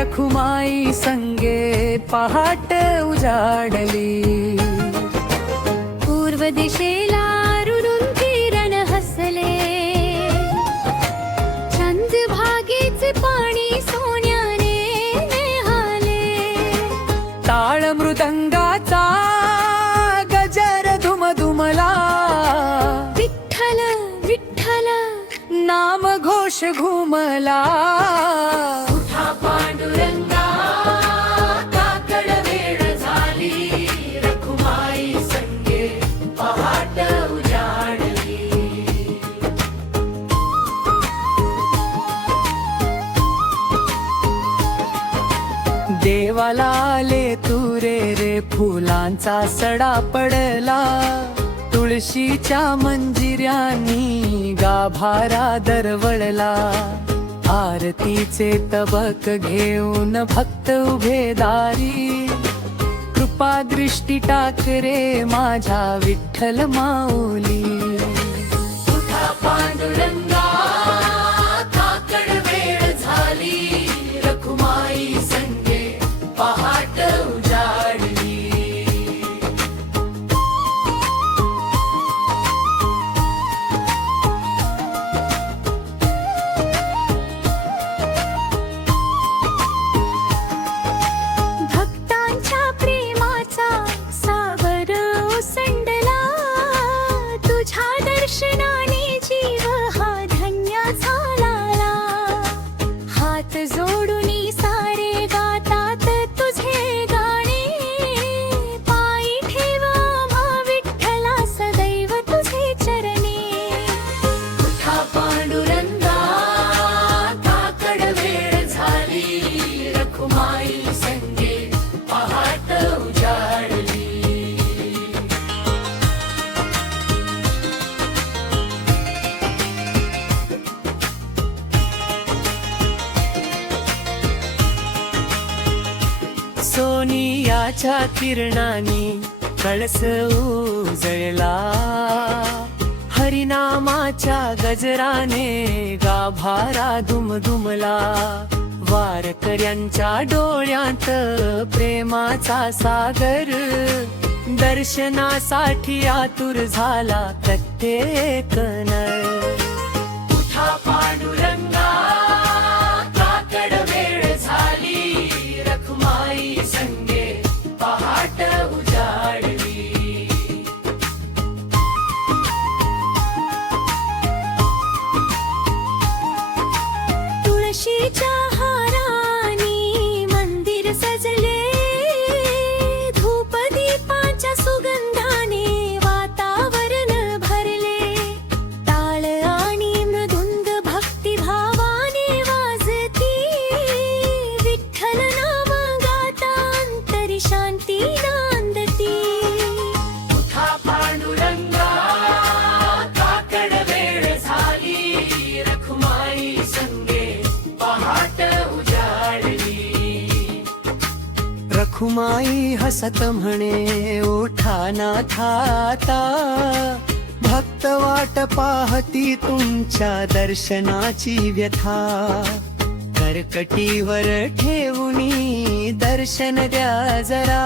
रखुमाई संगे पहाट उजाडली. पूर्व दिशेला रुरून किरण हसले, चंद्रभागेचे पाणी सोन्याने न्याहाळले. टाळ मृदंगाचा गजर धुमधुमला, विठ्ठल विठ्ठल नाम घोष घुमला. उठा पांडुरंगा, काकड वेळ झाली, रखुमाई संगे पहाट उजाडली. देवाला आले तुरे रे, फुलांचा सडा पडला. तुळशीच्या मंजिऱ्यांनी गाभारा दरवळला. आरतीचे तबक घेऊन भक्त उभे दारी, कृपा दृष्टी टाक रे माझ्या विठ्ठल माऊली. उठा पांडुरंगा, काकड वेळ झाली, रखुमाई संगे पहाट उजाडली. भक्तांच्या प्रेमाचा सागर ओसंडला, तुझ्या दर्शनाने जीव हा धन्य झाला. हात जोडून सारे गातात तुझे गाणे, पायी ठेव आम्हा विठ्ठला सदैव तुझे चरणी. उठा पांडुरंगा, काकड वेळ झाली, रखुमाई संगे पहाट उजाडली. सोनियाच्या किरणांनी कळस उजळला. हरिनामाच्या गजराने गाभारा दुमदुमला. वारकऱ्यांच्या डोळ्यात प्रेमाचा सागर, दर्शनासाठी आतुर झाला प्रत्येक नर. उठा पांडुरंगा, काकड वेळ झाली, रखुमाई संगे पहाट उजाडली. तुळशीच्या हारानी मंदिर सजले, धूपदीपाच्या सुगंधाने वातावरण भरले. टाळ आणि मृदुंग भक्तिभावाने वाजती, विठ्ठल नाम गाता अंतरी शांती नांदती. उठा पांडुरंगा, काकड वेळ झाली, रखुमाई संगे पहाट उजाडली. रखुमाई हसत म्हणे उठा नाथा आता, भक्त वाट पाहती तुमच्या दर्शनाची व्यथा. कर्कटीवर ठेवूनी दर्शन द्या जरा,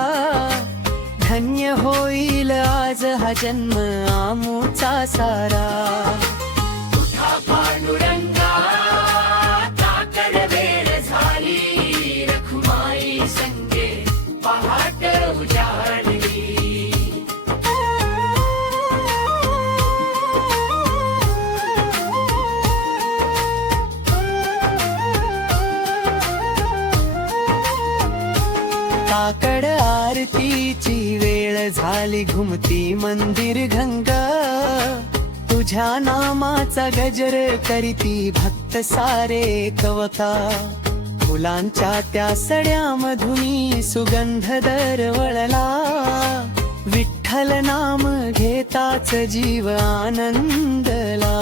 धन्य होईल आज हा जन्म आमुचा सारा. उठा पांडुरंगा, काकड वेळ झाली, रखुमाई संगे पहाट उजाडली. काकड आरतीची वेळ झाली, घुमती मंदिर गंगा. तुझ्या नामाचा गजर करीती भक्त सारे कवका. फुलांच्या त्या सड्यामधुनी सुगंध दरवळला. विठ्ठल नाम घेताच जीव आनंदला.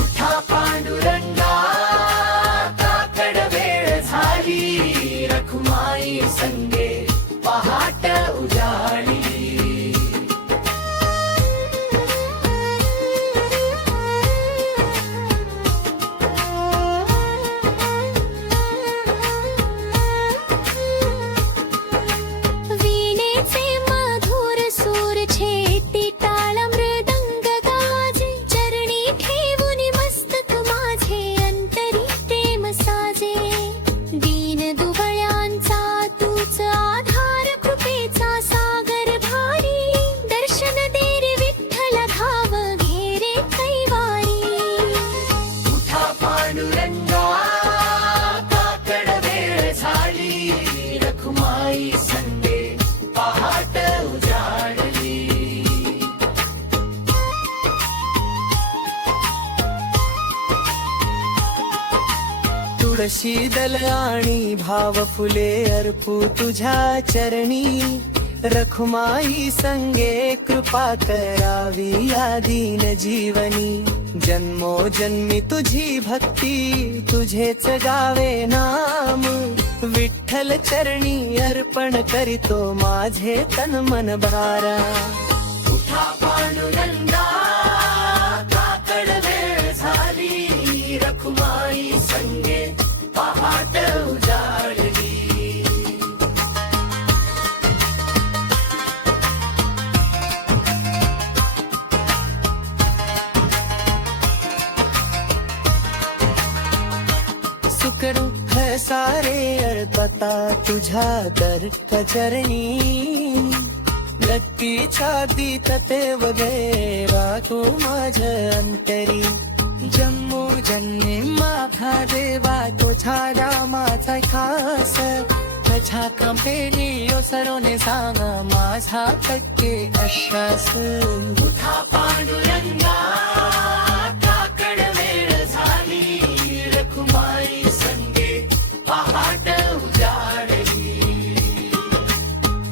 उठा पांडुरंगा, काकड वेळ झाली, रखुमाई संगे पहाट उजाडली. तुळशी दल आणि भाव फुले अर्पू तुझ्या चरणी रखुमाई संगे कृपा करावी या दीन जीवनी जन्मोजन्मी तुझी भक्ती तुझेच गावे नाम विठ्ठल चरणी अर्पण करीतो माझे तन मन भारा उठा पांडुरंगा काकड वेळ झाली रखुमाई संगे पहाट उजाडली सुखदुःख सारे अर्पता तुझ्या दर कचरणी नक्कीच्या दीत तेव देवा तू माझ अंतरी जन्मोजन्मी माझा देवा तुझा रामाचा खास तुझ्या कंपेनी ओसरोने सांगा माझा टक्के अश्वास उठा पांडुरंगा काकड वेळ झाली रखुमाई संगे पहाट उजाडली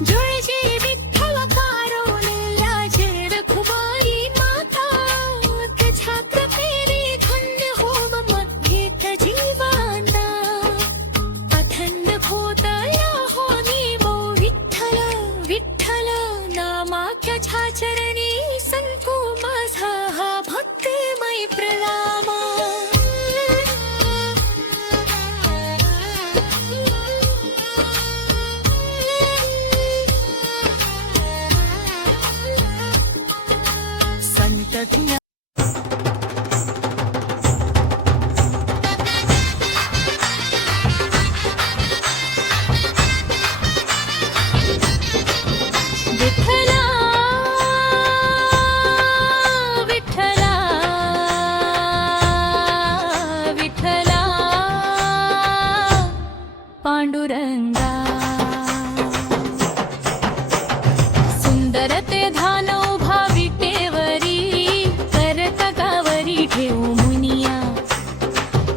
जुळजी विठ्ठल कारुण्या जय रखुमाई माता तुझ्या कृपेने धन्य हो मध्येत जीवांता अथंड होतया हो निवो विठ्ठल विठ्ठल नामाख्या चरणी संको माझा हा भक्तिमय प्रणामा संतती विठ्ठला विठ्ठला विठ्ठला पांडुरंगा सुंदर ते ध्यान उभा विटेवरी करतकावरी ठेवू मुनिया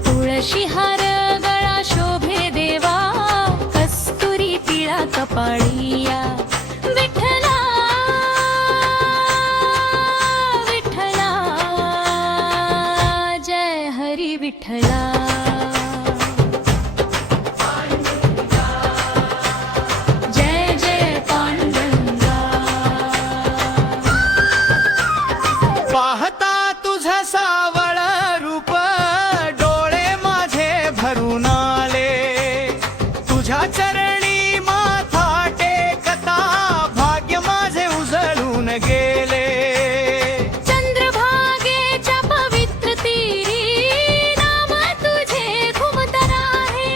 तुळशी हार गळा शोभे देवा कस्तुरी टिळा कपाळिया विठ्ठला विठ्ठला जय हरी विठ्ठला जय जय पांडुरंगा पाहता तुझं सावळ रूप डोळे माझे भरून आले तुझ्या चरणी माथा टेकता भाग्य माझे उजळून गेले चंद्रभागेच्या पवित्र तीरी नाम तुझे घुमतर आहे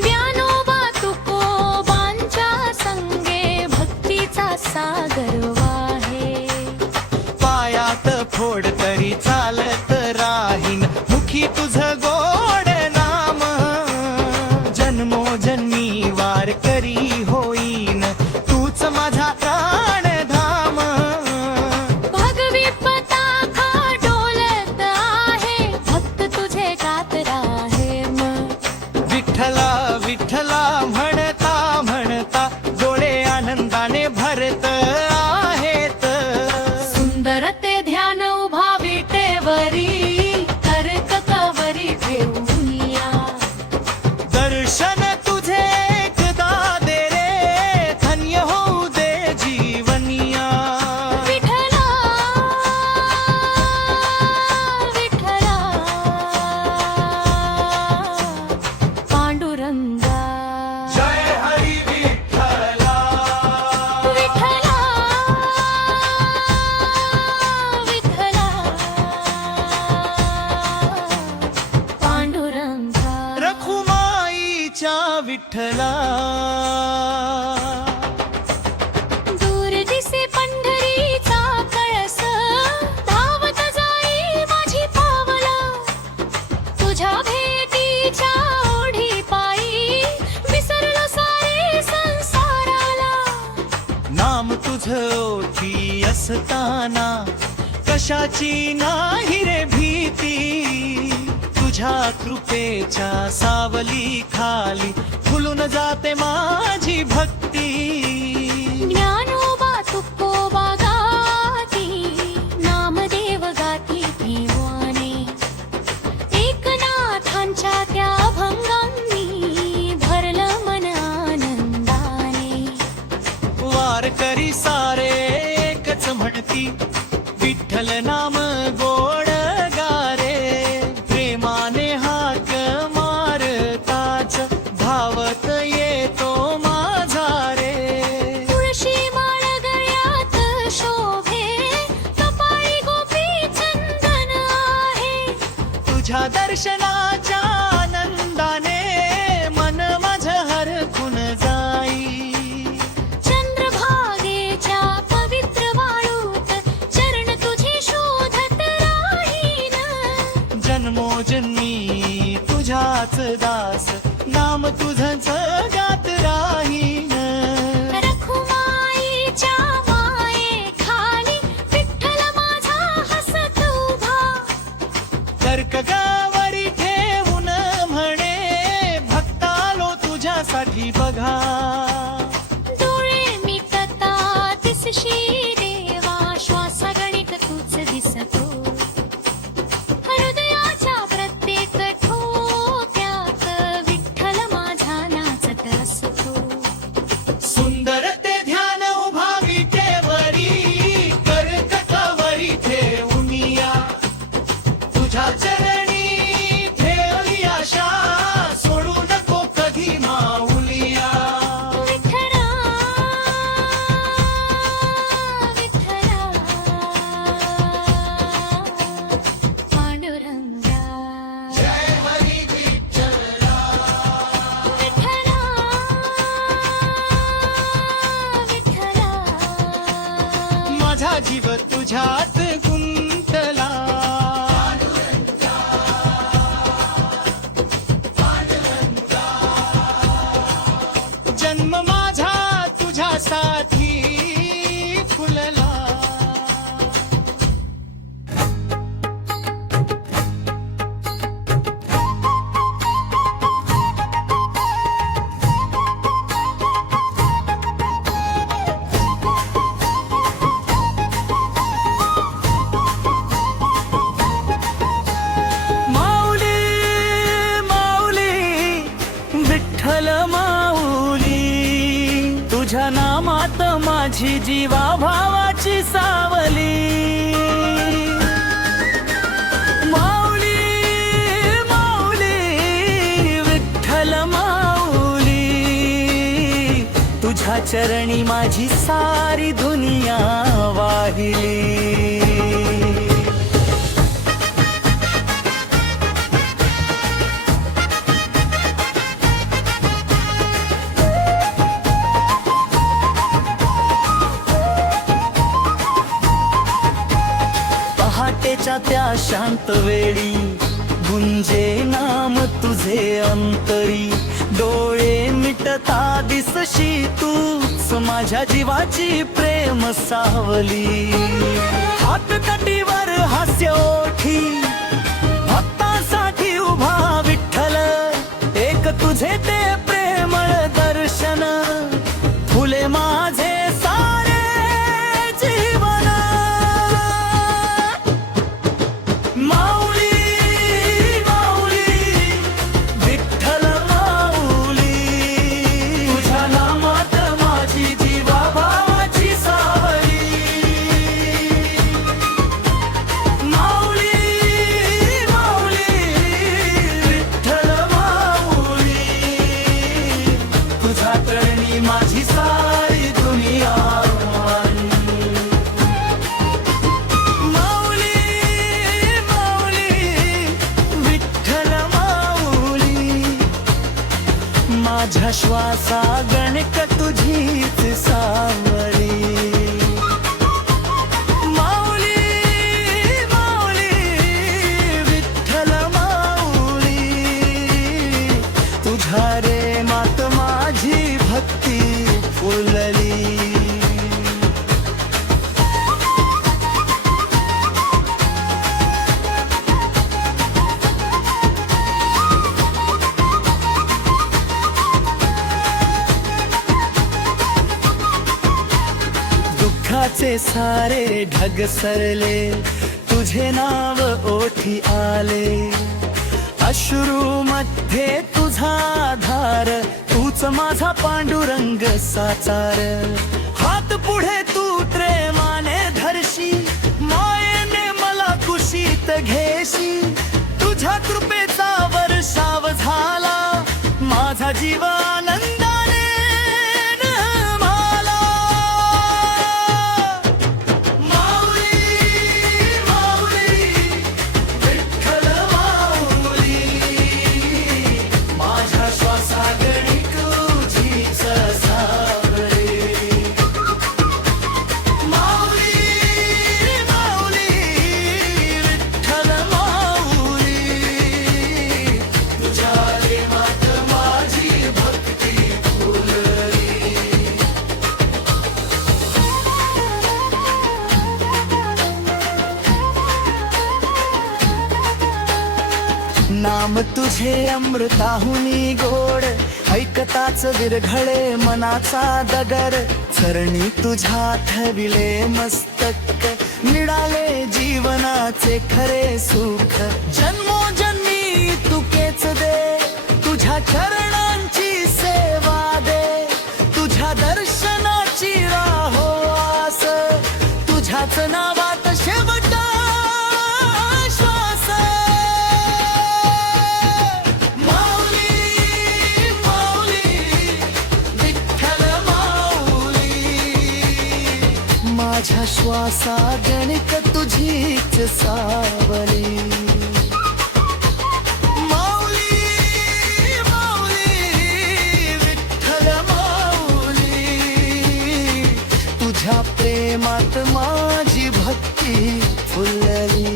ज्ञानोबा तुकोबांच्या संगे भक्तीचा सागर वाहे पायात फोड तरी चालत राहीन मुखी तुझं गोड नाम जन्मोजन्मी वार करी होईन तूच माझा प्राणधाम भगवी पताका डोलत आहे भक्त तुझे गात राहेम विठ्ठला विठ्ठला म्हणता म्हणता डोळे आनंदाने भरत आहेत सुंदर ते ध्यान उभा विटेवरी करककावरी ठेवूया दर्शन तुझे एकदा दे रे धन्य होऊ दे जीवनिया विठ्ठला विठ्ठला पांडुरंगा जय हरी विठ्ठला विठ्ठला विठ्ठला पांडुरंगा रखुमाईच्या विठ्ठला दूर दिसे पंढरीचा कळस धावत जाई माझी पावला तुझ्या भेटीच्या ओढी पायी विसरलो सारे संसाराला नाम तुझं ओठी असताना कशाची नाही रे भीती तुझ्या कृपेच्या सावली खाली फुलून जाते माझी भक्ती. ज्ञानोबा तुकोबा गाती नामदेव गाती देवाने. एकनाथांच्या त्या अभंगांनी भरलं मन आनंदाने. वारकरी सारे एकच म्हणती विठ्ठल नाम गोड गारे. प्रेमाने हाक मारताच धावत येतो माझा रे. तुळशी माळ गळ्यात शोभे कपाळी गोपी चंदन आहे. तुझ्या दर्शनाच्या आनंदाने मन माझं हरखून जाई. चंद्रभागेच्या पवित्र वाळूत चरण तुझे शोधत राहीन. जन्मोजन्मी तुझ्याच दास नाम तुझंच गात राहीन. रखुमाईच्या मायेखाली विठ्ठल माझा हसत उभा. कर्कगावरी ठेवून म्हणे भक्तालो तुझ्यासाठी बघा. डोळे मिटता दिसशी देवा श्वासा गणित तूच दिसतो. हृदयाच्या प्रत्येक ठोक्यात विठ्ठल माझा नाचत असतो. सुंदर ते ध्यान उभा विटेवरी कर्कगावरी ठेवूनिया. तुझ्या चरणी ठेवली आशा सोडू नको कधी माऊलिया. विठ्ठला विठ्ठला पांडुरंगा. जय हरी विठ्ठला. विठ्ठला विठ्ठला माझा जीव तुझ्यात गुंतला. जन्म माझा तुझ्यासाठी फुलला. माऊली माऊली विठ्ठल माऊली. तुझ्या नामात माझी जीवा भावाची सावली. माऊली माऊली विठ्ठल माऊली. तुझ्या चरणी माझी सारी दुनिया वाहिली. पहाटेच्या त्या शांत वेळी गुंजे नाम तुझे अंतरी. डोळे मिटता दिसशी तूच माझ्या जीवाची प्रेम सावली. हात कटीवर हास्य ओठी भक्तांसाठी उभा विठ्ठल. एक तुझे ते प्रेमळ दर्शन फुले माझे सारे जीवन. माऊली माऊली विठ्ठल माऊली. तुझ्या नामात माझी जीवा भावाची सावली. माऊली माऊली विठ्ठल माऊली. तुझ्या चरणी माझी सारी दुनिया वाहिली. माऊली माऊली विठ्ठल माऊली. माझ्या श्वासा गणक तुझीच सावली. माऊली माऊली विठ्ठल माऊली. तुझ्या रे मात माझी भक्ती फुलली. स्वप्नाचे सारे ढग सरले, तुझे नाव ओठी आले. अश्रू मध्ये तुझा आधार, तूच माझा पांडुरंग साचार. हात पुढे तू प्रेमाने धरशी, मायेने मला कुशीत घेशी. तुझ्या कृपेचा वर्षाव झाला, माझा जीव आनंदाने नमाला. माऊली, माऊली, विठ्ठल माऊली, माझ्या श्वासागणी तुझीच सावली. माऊली, माऊली, विठ्ठल माऊली, तुझ्या प्रेमात माझी भक्ती फुलली. नाम तुझे अमृताहुनी गोड, ऐकताच विरघळे मनाचा दगर. चरणी तुझ्या ठविले मस्तक, मिळाले जीवनाचे खरे सुख. जन्मोजन्मी तुकेच दे, तुझ्या चरणांची सेवा दे. तुझ्या दर्शनाची राहो आस, तुझ्याच नावात शेवटा श्वास. माऊली, माऊली, विठ्ठल माऊली, माझ्या श्वासा गणित तुझीच सावली. माऊली, माऊली, विठ्ठल माऊली, तुझ्या प्रेमात माझी भक्ती फुलली.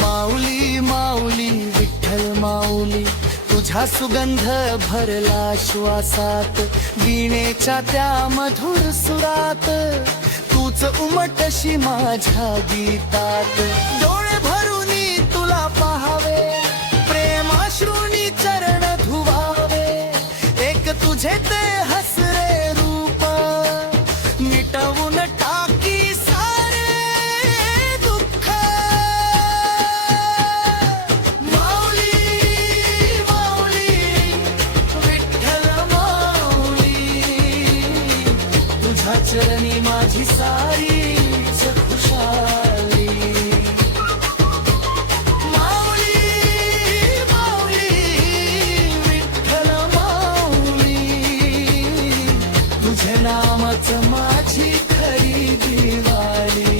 माऊली, माऊली, विठ्ठल माऊली, तुझा सुगंध भरला श्वासात. वीणेच्या त्या मधुर सुरात, तूच उमटशी माझ्या गीतात. डोळे भरूनी तुला पाहावे, प्रेमाश्रूनी चरण धुवावे. एक तुझे ते हसरे रूप, मिटवून टाकी सारे दुःख. माऊली, माऊली, विठ्ठल माऊली, तुझ्या चरणी माझी सारीच खुशाली. माऊली, माऊली, विठ्ठल माऊली, तुझे नामच माझी खरी दिवाळी.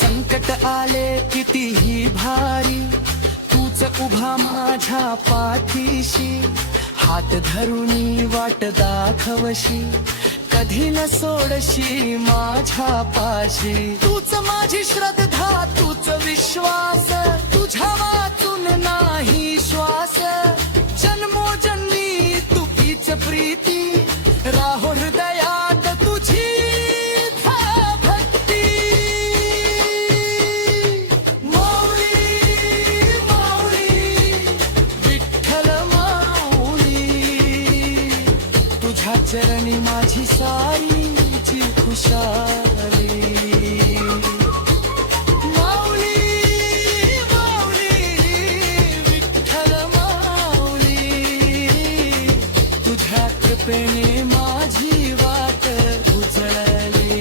संकट आले कितीही भारी, तूच उभा माझ्या पाठीशी. हात धरूनी वाट दाखवशी, कधी न सोडशी माझ्या पाशी. तूच माझी श्रद्धा, तूच विश्वास, तुझ्या वाचून नाही श्वास. जन्मोजन्मी तुझीच प्रीती, राहो हृदयात तुझी भक्ती. माऊली, माऊली, विठ्ठल माऊली, तुझ्या चरणी माझी सारीची खुशाली. माऊली, माऊली, विठ्ठल माऊली, तुझ्या कृपेने माझी वाट उजळली.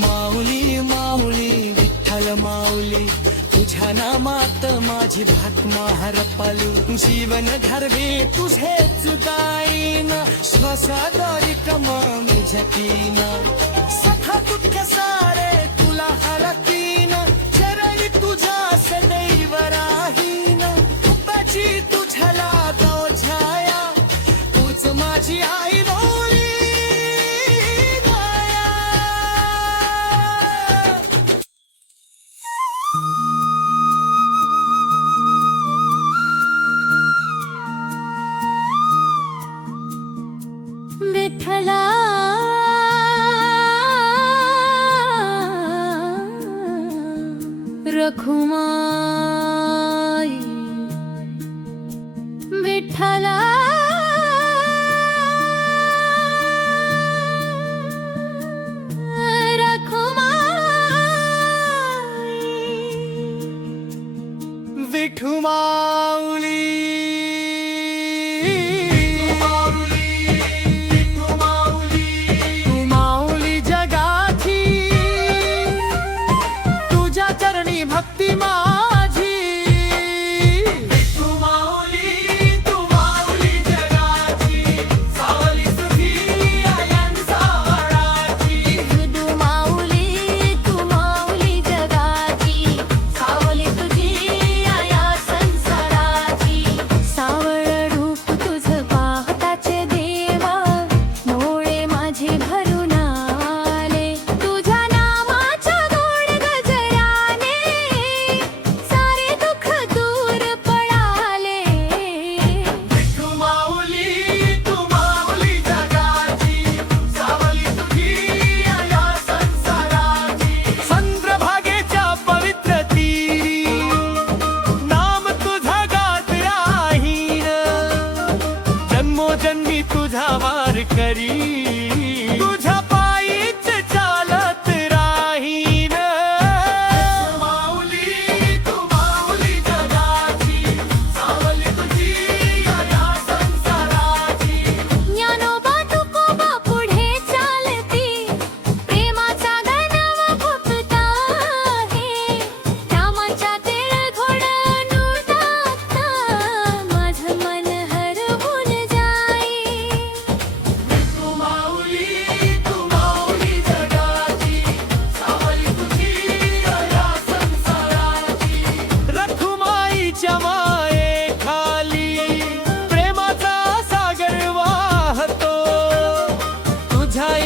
माऊली, माऊली, विठ्ठल माऊली, तुझ्या नामात माझी भाकमा हरपाली. जीवन घरवे तुझेच गाईन, श्वासाद्वारे कमावी जतीन. सखा दुःख सारे तुला हलतीन, चरणी तुझा सदैव राही.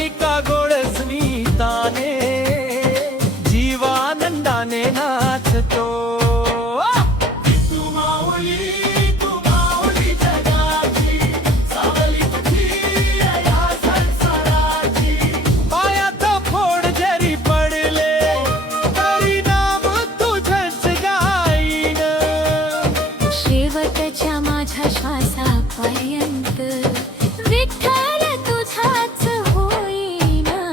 मालिका गोड स्मिताने जीवानंदाने नाचतो. तू माऊली जगाची, सावली तुझी या संसाराची. पायात फोड जरी पडले तरी नाम तुझंच गाईन. शेवटच्या माझ्या श्वासापर्यंत विठ्ठल तुझाच होईना.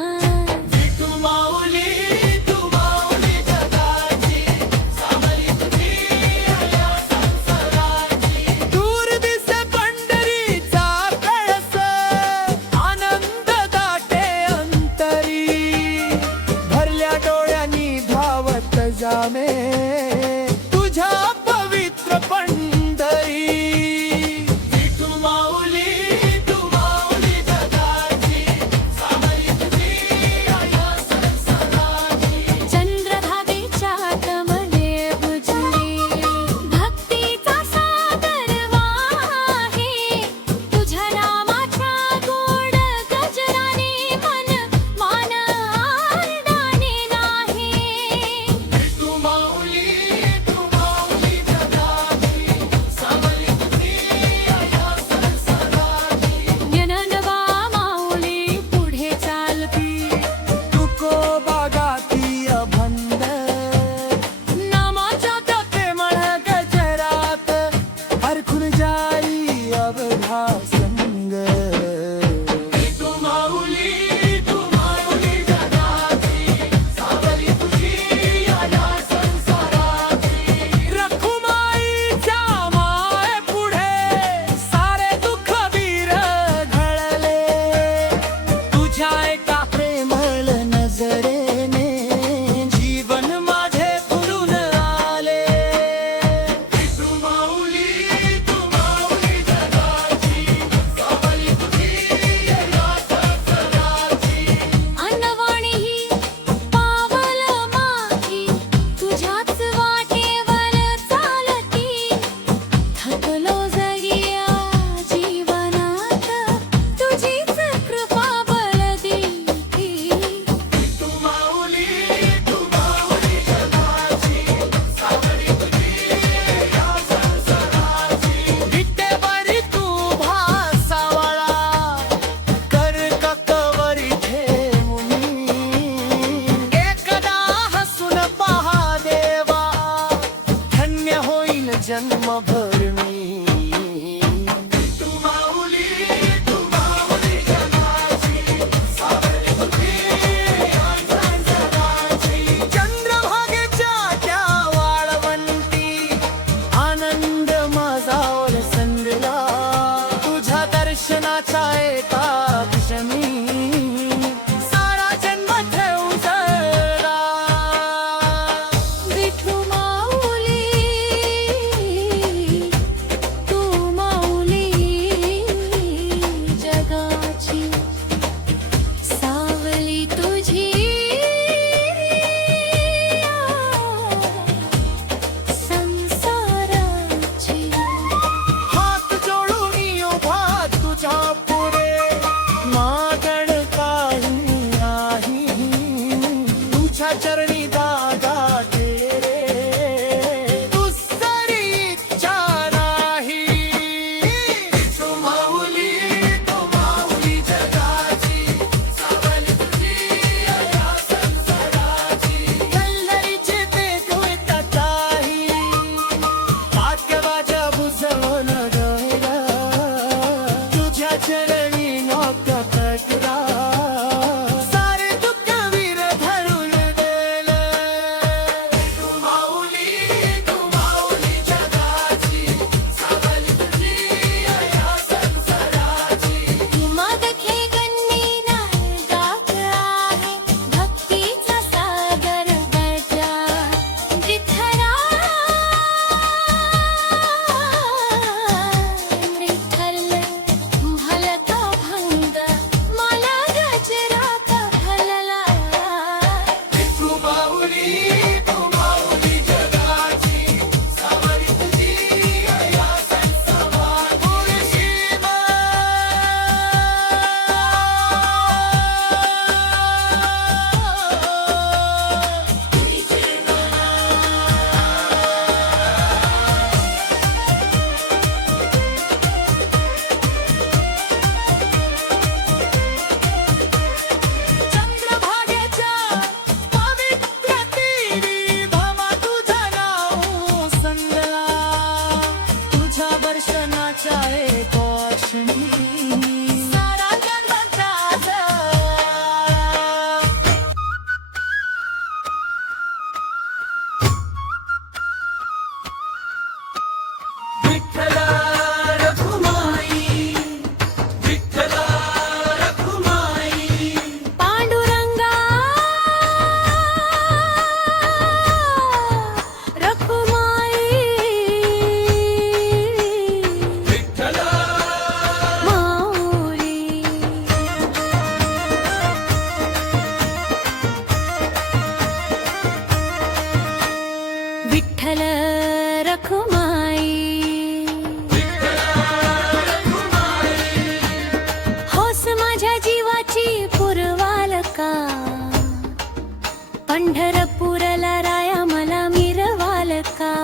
पंढरपूरला राया मला मिरवाल का.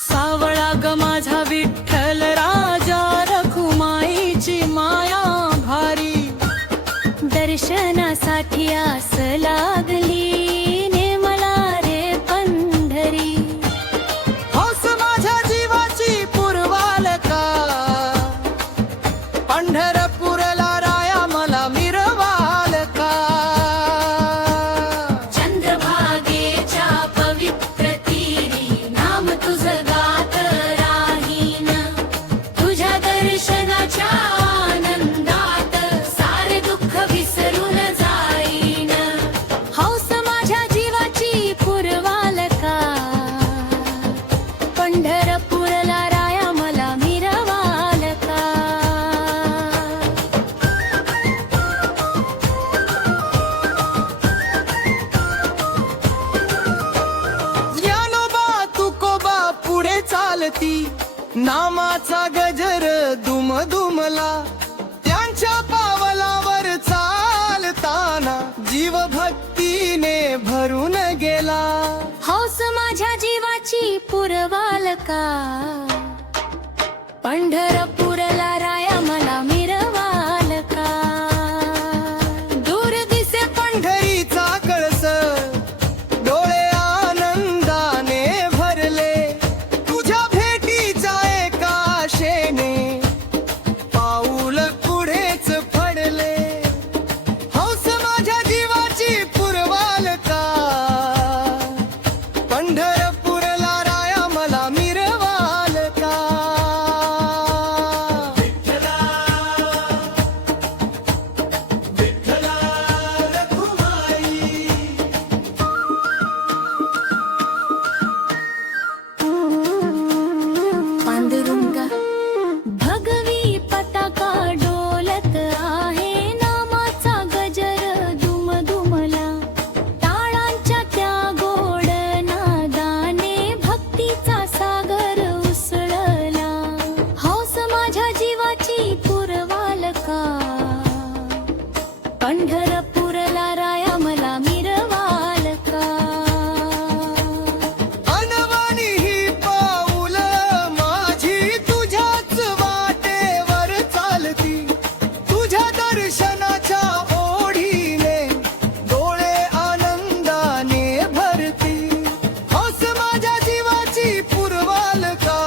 सावळा ग माझा विठ्ठल राजा, रखुमाईची माया भारी. दर्शनासाठी आस लागली ने मला रे पंढरी. हौस माझ्या जीवाची पुरवाल का, पंढरपूरला राया मला मिरवाल का. चंद्रभागेच्या पवित्र तीरी नाम तुझं गात राहीन. तुझ्या दर्शनाच्या आनंदात सारे दुःख विसरून जाईन. हौस माझ्या जीवाची पुरवाल का, पंढरपूरला राया मला मिरवाल का. ज्ञानोबा तुकोबा पुढे चालती, नामाचा गजर दुमदुमला. त्यांच्या पावलावर चालताना जीव भक्तीने भरून गेला. हौस माझ्या जीवाची पुरवाल का, पंढरपूरला राया मला मिरवाल का. दूर दिसे पंढरीचा कळस, डोळे आनंदाने भरले. तुझ्या भेटीच्या एका आशेने पाऊल पुढेच पडले. हौस माझ्या जीवाची पुरवाल का, पंढरपूरला राया मला मिरवाल का. विठ्ठला विठ्ठला रखुमाई. पांडुरंगा भगवी पताका डोलत आहे. नामाचा गजर दुमदुमला. टाळांच्या त्या गोड नादाने भक्तीचा सागर उसळला. हौस माझ्या जीवाची पुरवाल का, पंढरपूरला राया मला मिरवाल का. अनवाणी ही पाऊल माझी तुझ्याच वाटेवर चालती. तुझ्या दर्शनाच्या ओढीने डोळे आनंदाने भरती. हौस माझ्या जीवाची पुरवाल का,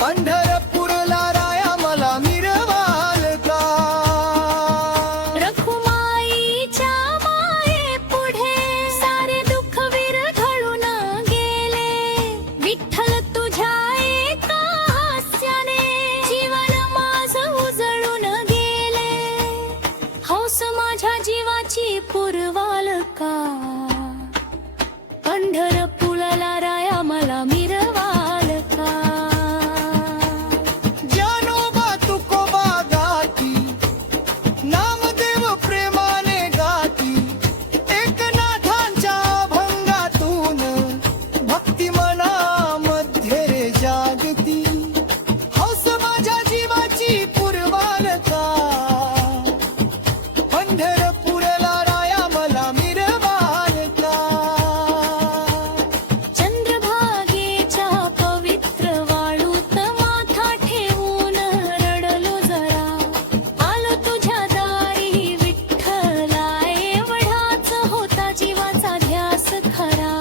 पंढरपूरला राया मला मिरवाल का. रखुमाईच्या माये पुढे सारे दुःख विरघळून गेले. विठ्ठल तुझ्या एका हास्याने जीवन माझं उजळून गेले. हौस माझ्या जीवाची पुरवाल का, पंढरपूरला राया मला मिरवाल का. ज्ञानोबा तुकोबा गाती, नामदेव प्रेमाने गाती. एकनाथांच्या भंगातून भक्ती मनामध्ये रे जागती. हौस माझ्या जीवाची पुरवाल का, पंढरपूरला राया मला मिरवाल का. चंद्रभागेच्या पवित्र वाळूत माथा ठेवून रडलो जरा. आलो तुझ्या दारी विठ्ठला, एवढाच होता जीवाचा ध्यास खरा.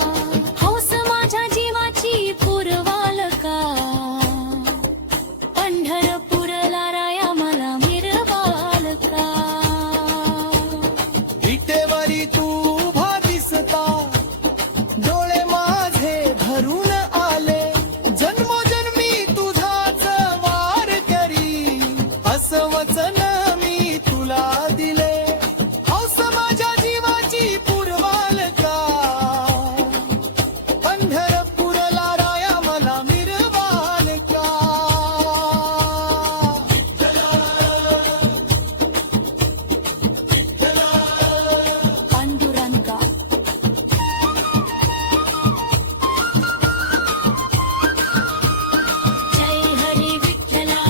हौस माझ्या जीवाची पुरवाल का, पंढरपूरला राया मला मिरवाल का. विटेवरी तू उभा दिसता, डोळे माझे भरून आले. जन्मोजन्मी तुझाच वार करी, असं वचन मी तुला दिले. हौस माझ्या जीवाची पुरवाल का, पंढरपूरला राया मला मिरवाल का. पांडुरंगा जय हरी विठ्ठला.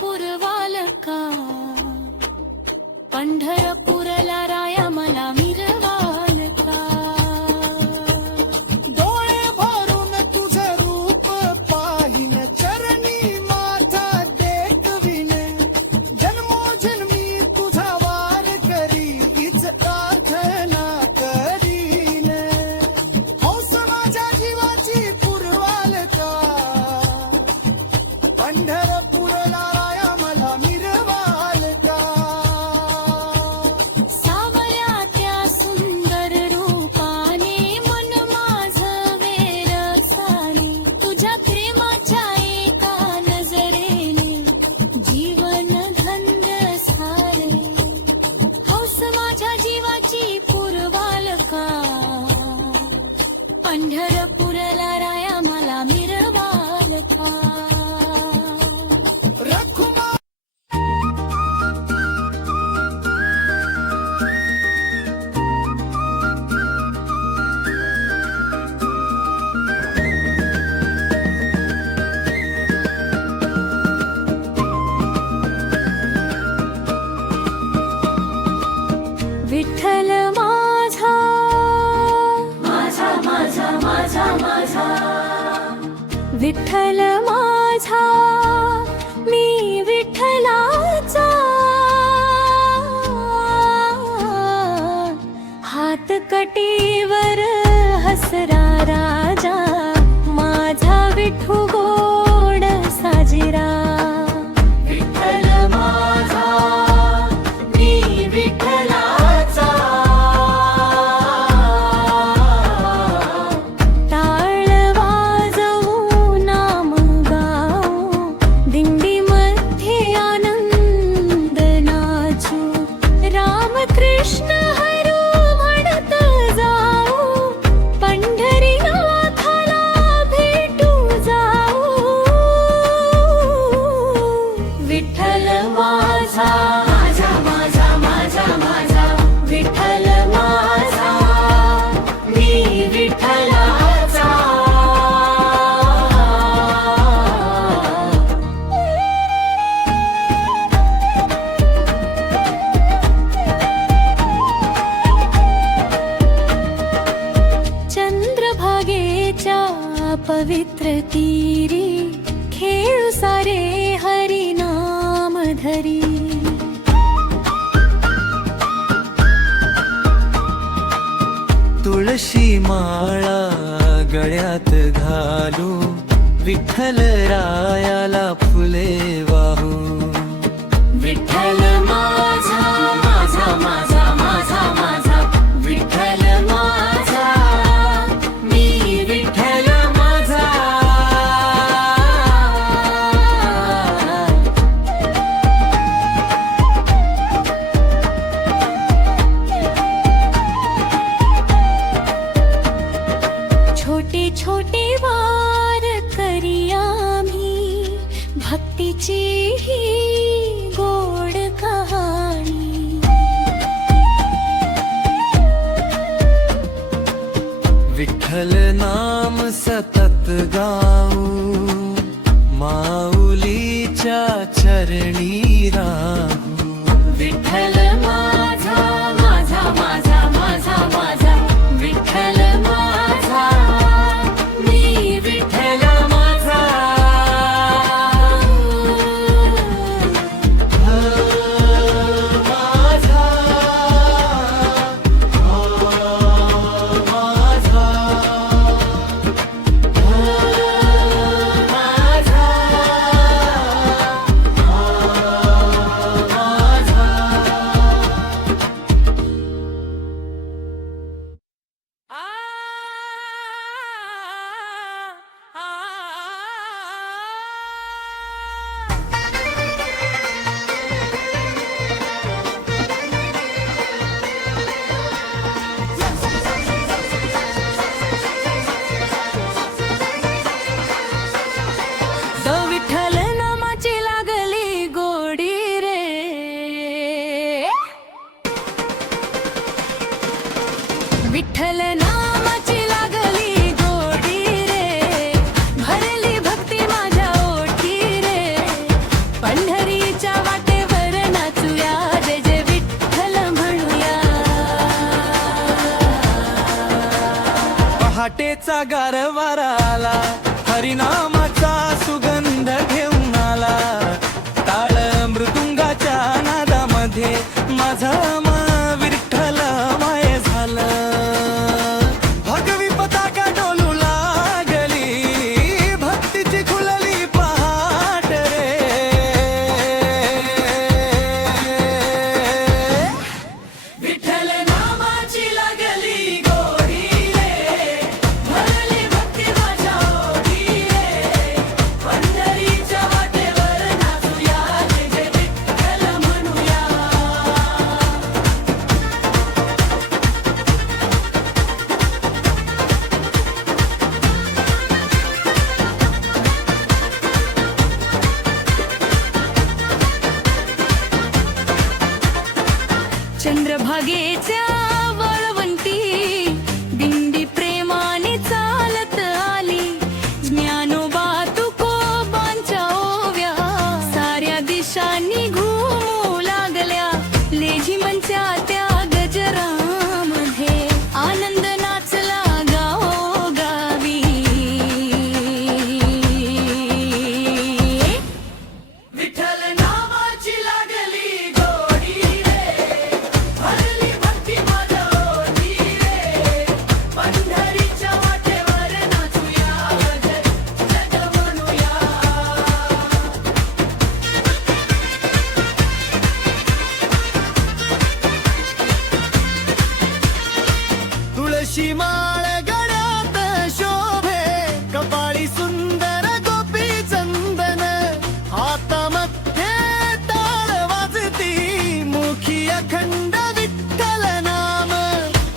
पुरवालका पंढरपूरला राया मला मिरवालका डोळे भरून तुझं रूप पाहिन चरणी माथा देखविन जन्मोजन्मी तुझा वार करी हीच प्रार्थना करीन हौस माझ्या जीवाची पुरवालका पंढरपूरला राया मला मिरवालका सावल्या त्या सुंदर रूपाने मन माझं वेरसाने तुझ्या प्रेमाच्या एका नजरेने जीवन धन्य सारे हौस माझ्या जीवाची पुरवालका पंढरपूरला राया मला मिरवालका रखुमा विठ्ठल माझा माझा माझा माझा माझा विठ्ठल माझा मी विठ्ठलाचा हात कटीवर हसरा राजा माझा विठू गोड साजिरा विठ्ठल माझा मी विठ्ठलाचा टाळ वाजवू नाम गाऊ दिंडीमध्ये आनंद नाचू रामकृष्ण हरू म्हणत जाऊ पंढरीनाथाला भेटू जाऊ विठ्ठल माझा माझा माझा माझा माझा विठ्ठल माझा मी विठ्ठलाचा चंद्रभागेच्या पवित्र तीरी खेळू सारे हरिनाम धरी तुळशी माळा गळ्यात घालू विठ्ठल रायाला फुले वाहू विठ्ठल माझा माझा माझा माझा माझा विठ्ठल माझा मी विठ्ठल माझा छोटे छोटे वार करिया मी भक्तीची ही गोड कहाणी विठ्ठल नाम सतत गाऊ माऊलीच्या चरणी राहू विठ्ठल माझा माझा माझा माझा माझा विठ्ठल माझा मी विठ्ठल माझा माझा पहाटेचा गारवारा आला, हरिनामाचा सुगंध घेऊन आला. टाळ मृदुंगाच्या नादामध्ये माझा विठ्ठल माय झालं. भगवी पताका डोलू लागली, भक्तीची खुलली पहाट रे. विठ्ठल नामाची लागली गोडी रे, भरली भक्ती माझ्या ओढी रे. पंढरीच्या वाटेवर नाचूया, जय जय विठ्ठल म्हणूया. चंद्रभागेच्या वाळवंटी दिंडी प्रेमाने चालत आली. ज्ञानोबा तुकोबांच्या ओव्या साऱ्या दिशांनी घुमू लागल्या. लेझिमच्या त्या गजरामध्ये आनंद नाचला गावोगावी. विठ्ठल नामाची लागली गोडी रे, भरली भक्ती माझ्या ओढी रे. पंढरीच्या वाटेवर नाचूया, जय जय म्हणूया. तुळशी माळ गळ्यात शोभे, कपाळी सुंदर गोपी चंदन. हातामध्ये टाळ वाजती, मुखी अखंड विठ्ठल नाम.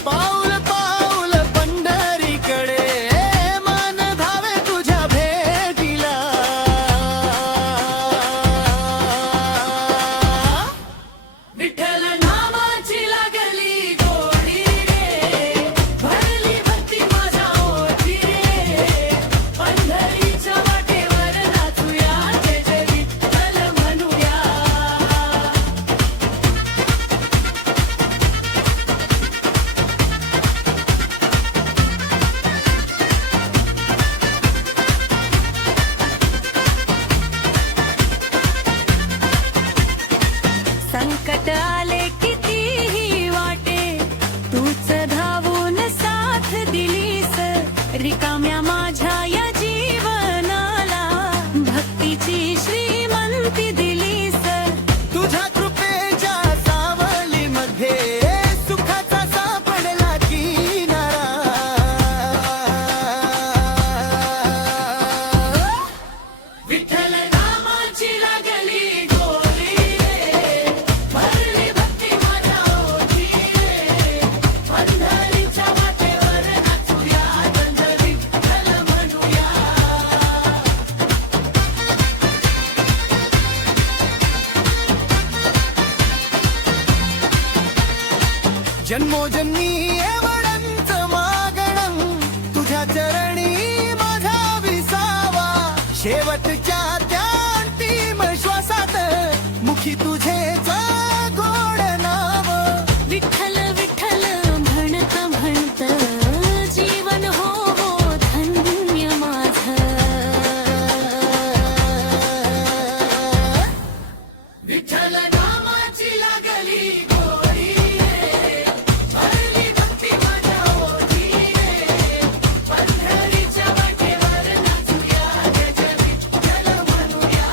पाऊल पाऊल पंढरीकडे, मन धावे तुझ्या भेटीला. विठ्ठल नामाची लागली गोडी रे, भरली भक्ती माझ्या ओढी रे. पंढरीच्या वाटेवर नाचूया, जय जय विठ्ठल म्हणूया. संकट आले कितीही वाटे, तूच धावून साथ दिलीस. रिकाम्या माझ्या या जीवनाला भक्तीची श्रीमंती दिलीस. तुझ्या कृपेच्या सावलीमध्ये सुखाचा सापडला किनारा. विठ्ठल नामाची लागली गोडी रे, भरली भक्ती माझ्या ओढी रे. पंढरीच्या वाटेवर नाचूया, जय जय विठ्ठल म्हणूया. जन्मोजन्मी एवढंच मागणं, तुझ्या चरणी माझा विसावा. शेवटच्या त्या अंतिम श्वासात मुखी तुझेच गोड नाव. विठ्ठल विठ्ठल म्हणत म्हणत जीवन हो धन्य माझं. विठ्ठल नामाची लागली गोडी रे, भरली भक्ती माझ्या ओढी रे. पंढरीच्या वाटेवर नाचूया, जय जय विठ्ठल म्हणूया.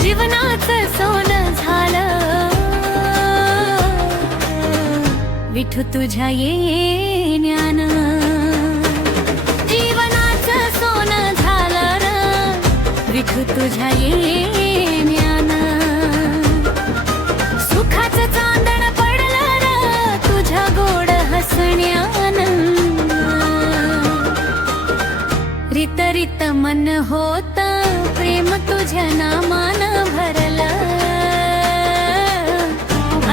जीवनाचं सोनं झालं विठू तुझ्या येण्यानं जीवनाचं सोनं झालं र विठू तुझ्या येण्यानं सुखाचं चांदण पडलं र तुझ्या गोड हसण्यानं रित रित मन होत प्रेम तुझ्या नामानं भरलं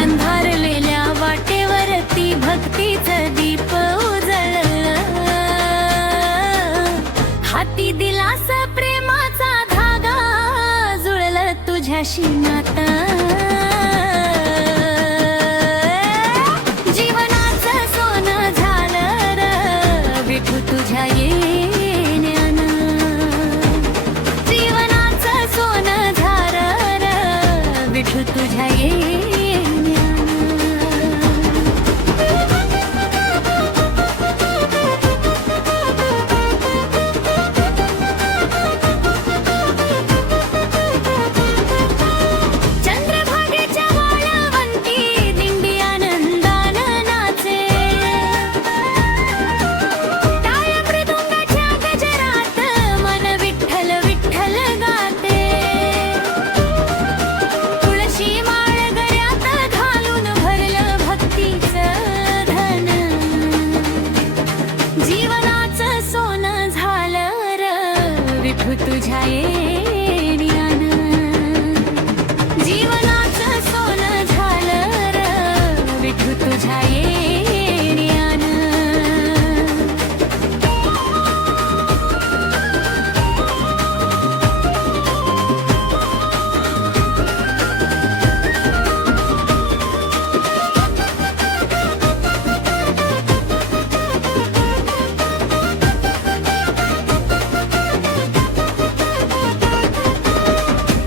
अंधारलेल्या वाटेवरती भक्तीचं दीप उजळलं हाती दिलास प्रेमाचा धागा जुळलं तुझ्याशी नातं जीवनाचं सोनं झालं र विठू तुझ्या येण्यानं जीवनाचं सोनं झालं र विठू तुझ्या येण्यानं चंद्रभागेच्या वाळवंटी दिंडी आनंदानं नाचे टाळ मृदुंगाच्या गजरात मन विठ्ठल विठ्ठल गाते तुळशी माळ गळ्यात घालून भरलं भक्तीचं धन जीवनाचं सोनं झालं र विठू तुझ्या येण्यानं जीवनाचं सोनं झालं र विठू तुझ्या येण्यानं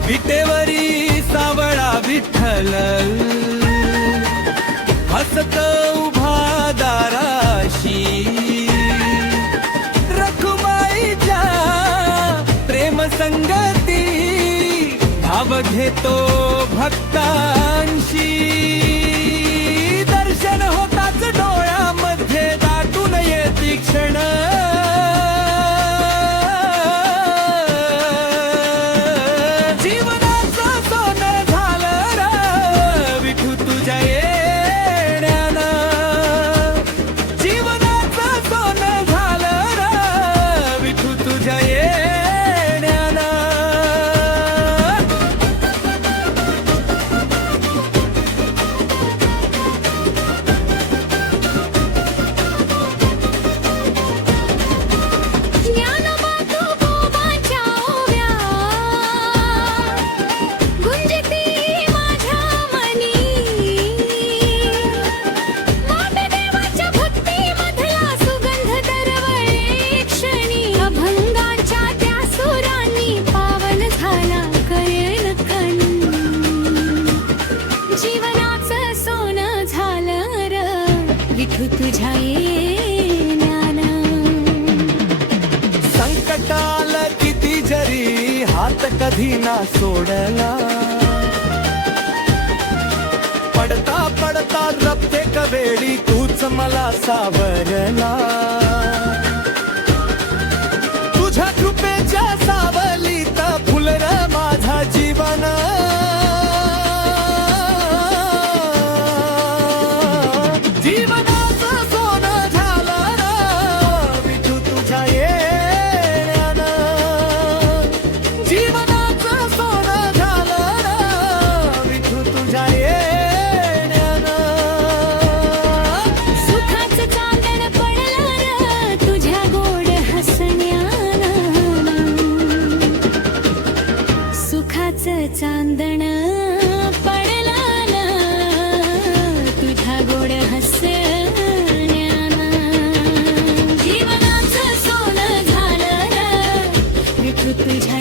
विटेवरी सावळा विठ्ठल हसत उभा दाराशी रखुमाईच्या प्रेम संगती भाव घेतो भक्तांशी दर्शन होताच डोळ्यामध्ये दाटून येती क्षण जीवनाचं सोनं झालं र विठू तुझ्या येण्यानं जीवनाचं सोनं झालं र विठू तुझ्या येण्यानं ज्ञानमातृभूमाच्या ओव्या गुंजती माझ्या मनी मातेदेवाच्या भक्तीमधला सुगंध दरवळे क्षणी अभंगाच्या त्या सुरांनी पावन झाला कळेल कणी जीवनाचं सोनं झालं र विठू तुझ्या येण्यानं संकटाल किती जरी हात कधी ना सोडला पडता पडता प्रत्येक वेळी तूच मला सावरला तुझ्या कृपेच्या सावलीत फुलर माझा जीवन जीवनाचं सोनं झालं र विठू तुझ्या येण्यानं जीवनाचं सोनं झालं र विठू तुझ्या येण्यानं सुखाचं चांदण पडलं र तुझ्या गोड हसण्यानं सुखाचं चांदण पडलं न तुझ्या गोड हसण्यानं जीवनाचं सोनं झालं र विठू तुझ्या